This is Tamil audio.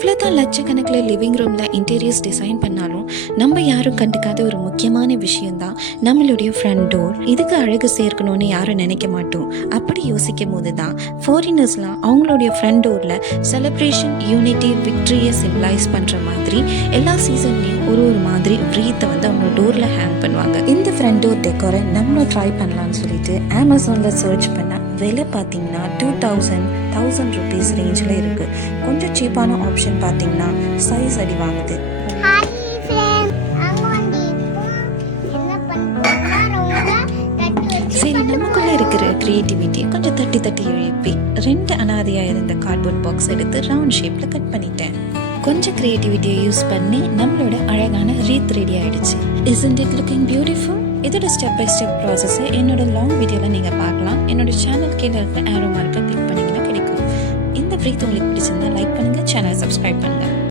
எவ்வளோதான் லட்சக்கணக்கில் லிவிங் ரூமில் இன்டீரியர்ஸ் டிசைன் பண்ணாலும் நம்ம யாரும் கண்டுக்காத ஒரு முக்கியமான விஷயந்தான் நம்மளுடைய ஃப்ரண்ட் டோர். இதுக்கு அழகு சேர்க்கணும்னு யாரும் நினைக்க மாட்டோம். அப்படி யோசிக்கும் போது தான் ஃபாரினர்ஸ்லாம் அவங்களுடைய ஃப்ரண்ட் டோரில் செலிப்ரேஷன், யூனிட்டி, விக்ட்ரியை சிம்பிளைஸ் பண்ணுற மாதிரி எல்லா சீசன்லேயும் ஒரு மாதிரி வ்ரீத்தை வந்து அவங்க டோரில் ஹேங் பண்ணுவாங்க. இந்த ஃப்ரண்ட் டோர் டெக்கோரை நம்மளும் ட்ரை பண்ணலான்னு சொல்லிட்டு அமேசானில் சர்ச் பண்ண விலை பார்த்தீங்கன்னா 2000 rupees ரேஞ்சில் இருக்குது. கொஞ்சம் சீப்பான ஆப்ஷன் பார்த்தீங்கன்னா சைஸ் அடி வாங்குது. சரி, நமக்குள்ளே இருக்கிற க்ரியேட்டிவிட்டியை கொஞ்சம் தட்டி எழுப்பி 2 அனாதையாக இருந்த கார்ட்போர்ட் பாக்ஸ் எடுத்து ரவுண்ட் ஷேப்பில் கட் பண்ணிட்டேன். கொஞ்சம் க்ரியேட்டிவிட்டியை யூஸ் பண்ணி நம்மளோட அழகான ரீத் ரெடி ஆகிடுச்சு. Isn't it looking beautiful? இதோட ஸ்டெப் பை ஸ்டெப் ப்ராசஸை என்னோட லாங் வீடியோவில் நீங்கள் பார்க்கலாம். என்னோட சேனல் கீழே இருக்க ஆரோ மார்க்கை கிளிக் பண்ணிங்கன்னா கிடைக்கும். இந்த ப்ரீத் உங்களுக்கு பிடிச்சிருந்தா லைக் பண்ணுங்கள், சேனலை சப்ஸ்கிரைப் பண்ணுங்கள்.